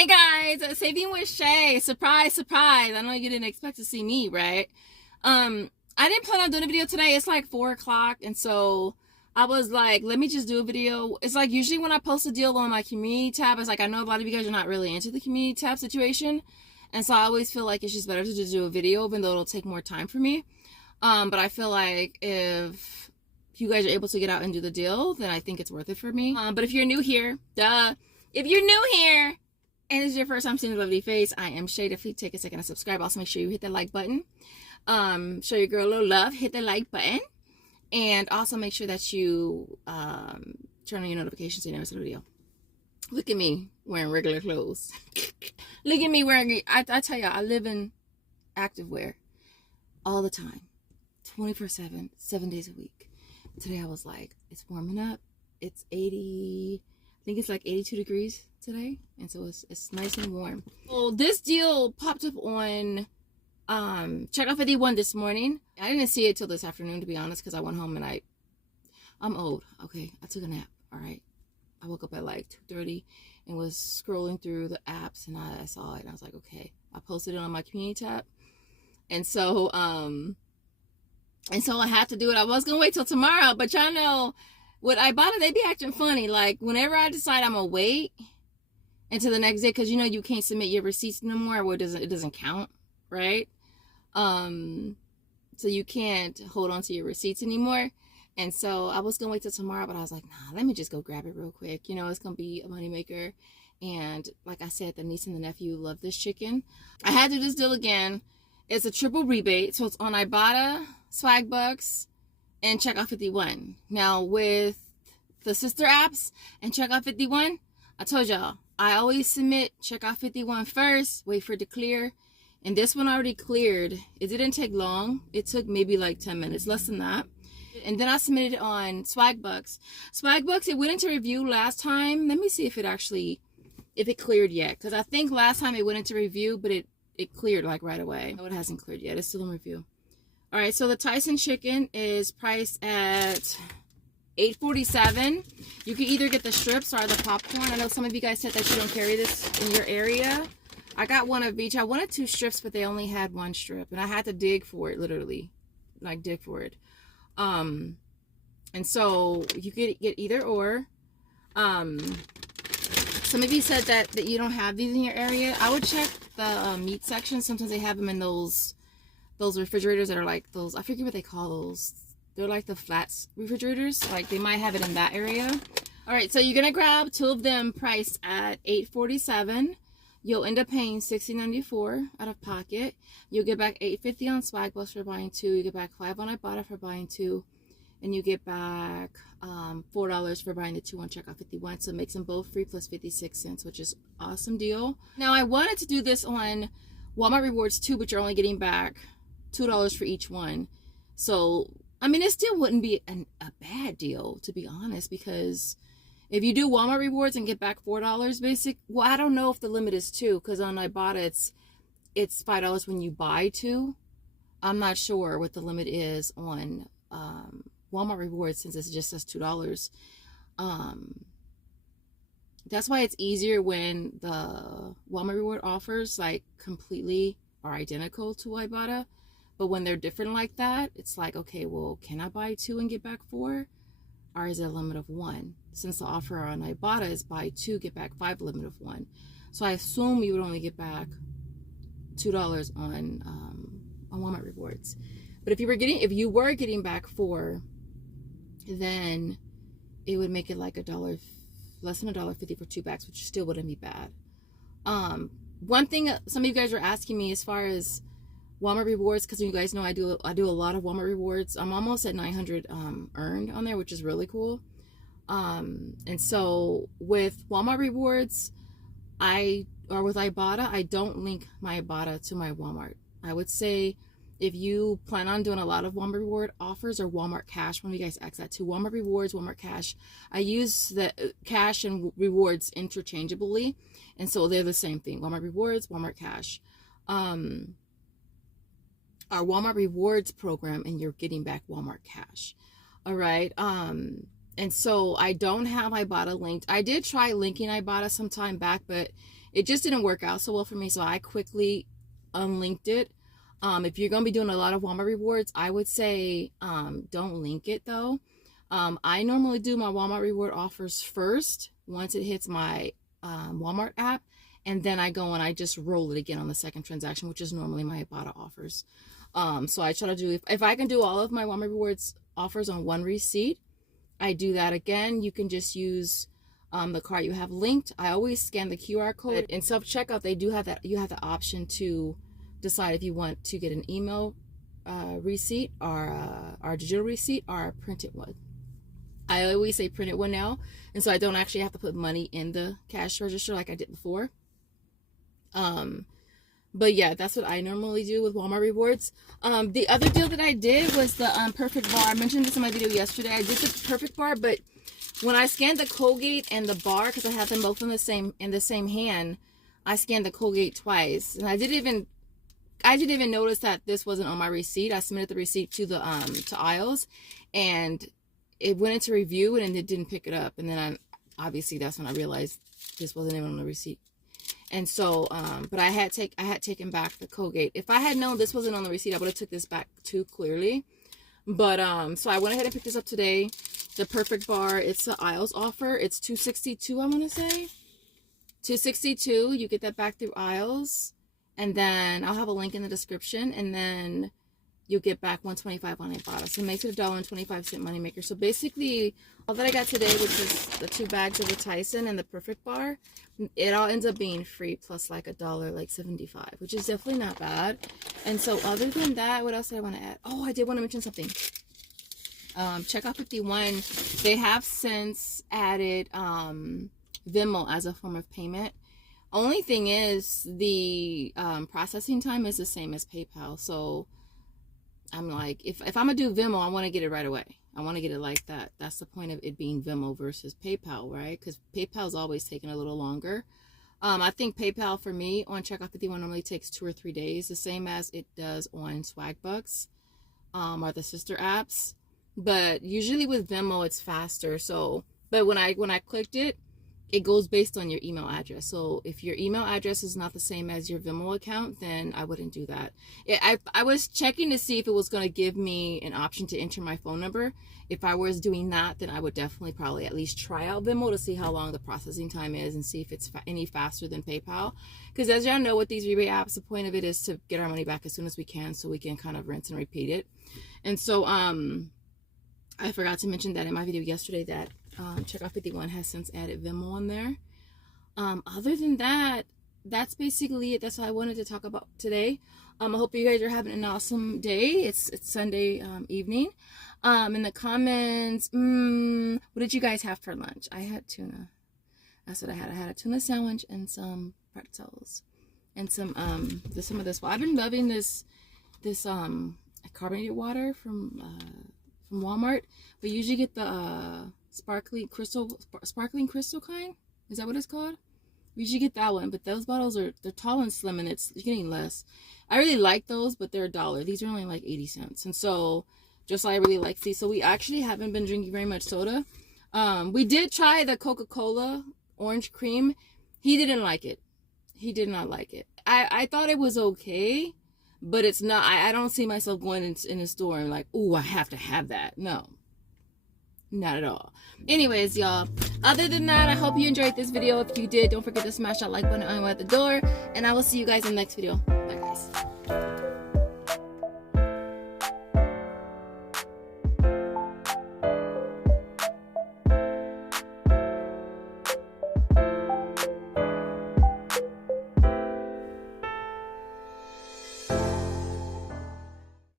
Hey guys, Saving with Shay. Surprise, surprise. I know you didn't expect to see me, right? I didn't plan on doing a video today. It's like 4 o'clock, and so I was like, let me just do a video. It's like usually when I post a deal on my community tab, it's like I know a lot of you guys are not really into the community tab situation, and so I always feel like it's just better to just do a video, even though it'll take more time for me. But I feel like if you guys are able to get out and do the deal, then I think it's worth it for me. But if you're new here, if you're new here, and this is your first time seeing a lovely face, I am Shay. Definitely take a second to subscribe. Also, make sure you hit that like button. Show your girl a little love. Hit the like button. And also make sure that you turn on your notifications so you never miss a video. Look at me wearing regular clothes. Look at me wearing, I tell you, I live in activewear all the time. 24/7, 7 days a week. Today I was like, it's warming up. It's 80, I think it's like 82 degrees today, and so it's nice and warm. Well, this deal popped up on Checkout 51 this morning. I didn't see it till this afternoon, to be honest, because I went home and I'm old. Okay, I took a nap. All right, I woke up at like 2:30 and was scrolling through the apps, and I saw it and I was like, okay. I posted it on my community tab, and so I had to do it. I was gonna wait till tomorrow, but y'all know with Ibotta, they be acting funny. Like whenever I decide I'm gonna wait until the next day, because you know you can't submit your receipts no more, or it doesn't count, right? So you can't hold on to your receipts anymore. And so I was gonna wait till tomorrow, but I was like, nah, let me just go grab it real quick. You know, it's gonna be a moneymaker. And like I said, the niece and the nephew love this chicken. I had to do this deal again. It's a triple rebate, so it's on Ibotta, Swagbucks, and Checkout 51. Now with the sister apps and Checkout 51, I told y'all, I always submit Checkout 51 first, wait for it to clear. And this one already cleared. It didn't take long. It took maybe like 10 minutes, less than that. And then I submitted it on Swagbucks. Swagbucks, it went into review last time. Let me see if it cleared yet. Because I think last time it went into review, but it cleared like right away. No, it hasn't cleared yet. It's still in review. All right, so the Tyson chicken is priced at $8.47. You can either get the strips or the popcorn. I know some of you guys said that you don't carry this in your area. I got one of each. I wanted 2 strips, but they only had 1 strip, and I had to dig for it, literally, like dig for it. And so you could get either or. Some of you said that you don't have these in your area. I would check the meat section. Sometimes they have them in those refrigerators that are like those, I forget what they call those. They're like the flats refrigerators. Like they might have it in that area. All right, so you're gonna grab 2 of them priced at $8.47. You'll end up paying $16.94 out of pocket. You'll get back $8.50 on Swagbucks for buying 2. You get back $5 on Ibotta for buying 2. And you get back $4 for buying the 2 on Checkout 51. So it makes them both free plus 56 cents, which is an awesome deal. Now I wanted to do this on Walmart Rewards too, but you're only getting back $2 for each one. So, I mean, it still wouldn't be a bad deal, to be honest, because if you do Walmart Rewards and get back $4 basic, well, I don't know if the limit is 2, because on Ibotta it's $5 when you buy 2. I'm not sure what the limit is on Walmart Rewards, since it just says $2. That's why it's easier when the Walmart Reward offers like completely are identical to Ibotta. But when they're different like that, it's like, okay, well, can I buy 2 and get back 4? Or is it a limit of 1? Since the offer on Ibotta is buy 2, get back 5, limit of 1. So I assume you would only get back $2 on Walmart Rewards. But if you were getting back 4, then it would make it like less than $1.50 for 2 bags, which still wouldn't be bad. One thing some of you guys were asking me as far as Walmart Rewards, because you guys know I do a lot of Walmart Rewards. I'm almost at 900 earned on there, which is really cool. And so with Walmart Rewards, with Ibotta, I don't link my Ibotta to my Walmart. I would say if you plan on doing a lot of Walmart Reward offers or Walmart Cash, one of you guys asked that too. Walmart Rewards, Walmart Cash. I use the Cash and Rewards interchangeably, and so they're the same thing. Walmart Rewards, Walmart Cash. Our Walmart Rewards program, and you're getting back Walmart Cash. All right. And so I don't have Ibotta linked. I did try linking Ibotta some time back, but it just didn't work out so well for me. So I quickly unlinked it. If you're going to be doing a lot of Walmart rewards, I would say don't link it though. I normally do my Walmart reward offers first once it hits my Walmart app, and then I go and I just roll it again on the second transaction, which is normally my Ibotta offers. So I try to do, if I can do all of my Walmart rewards offers on one receipt, I do that again. You can just use the card you have linked. I always scan the QR code. In self-checkout, they do have that, you have the option to decide if you want to get an email receipt or digital receipt or a printed one. I always say printed one now, and so I don't actually have to put money in the cash register like I did before. But yeah, that's what I normally do with Walmart rewards. The other deal that I did was the Perfect Bar. I mentioned this in my video yesterday. I did the Perfect Bar, but when I scanned the Colgate and the bar, because I have them both in the same hand, I scanned the Colgate twice, and I didn't even notice that this wasn't on my receipt. I submitted the receipt to the to Aisles, and it went into review and it didn't pick it up. And then obviously that's when I realized this wasn't even on the receipt. And so, but I had taken back the Colgate. If I had known this wasn't on the receipt, I would have took this back too clearly. But so I went ahead and picked this up today. The Perfect Bar, it's the Aisles offer. It's $2.62, I want to say. $2.62. You get that back through Aisles. And then I'll have a link in the description, and then you'll get back $1.25 on Ibotta. So it makes it a $1.25 moneymaker. So basically, all that I got today, which is the 2 bags of the Tyson and the Perfect Bar, it all ends up being free plus like $1.75, which is definitely not bad. And so other than that, what else did I want to add? Oh, I did want to mention something. Checkout 51, they have since added Venmo as a form of payment. Only thing is the processing time is the same as PayPal. So I'm like, if I'm gonna do Venmo, I want to get it right away. I want to get it like that. That's the point of it being Venmo versus PayPal, right? Because PayPal's always taking a little longer. I think PayPal for me on Checkout 51 normally takes 2 or 3 days, the same as it does on Swagbucks or the sister apps. But usually with Venmo, it's faster. So, but when I clicked it, it goes based on your email address. So if your email address is not the same as your Venmo account, then I wouldn't do that. I was checking to see if it was going to give me an option to enter my phone number. If I was doing that, then I would definitely probably at least try out Venmo to see how long the processing time is and see if it's any faster than PayPal. Because as y'all know with these rebate apps, the point of it is to get our money back as soon as we can so we can kind of rinse and repeat it. And so I forgot to mention that in my video yesterday that Checkout 51 has since added Venmo on there. Other than that, that's basically it. That's all I wanted to talk about today. I hope you guys are having an awesome day. It's Sunday evening. In the comments, what did you guys have for lunch? I had tuna. That's what I had. I had a tuna sandwich and some pretzels and some of this. Well, I've been loving this carbonated water from Walmart. We usually get the sparkling crystal kind. Is that what it's called? We usually get that one, but those bottles they're tall and slim, and you're getting less. I really like those, but they're $1. These are only like 80 cents, and so just I really like these. So we actually haven't been drinking very much soda. We did try the Coca-Cola orange cream. He didn't like it. He did not like it. I thought it was okay, but it's not. I don't see myself going in a store and like, ooh, I have to have that. No. Not at all. Anyways, y'all, other than that, I hope you enjoyed this video. If you did, don't forget to smash that like button on the way out the door, and I will see you guys in the next video. Bye, guys.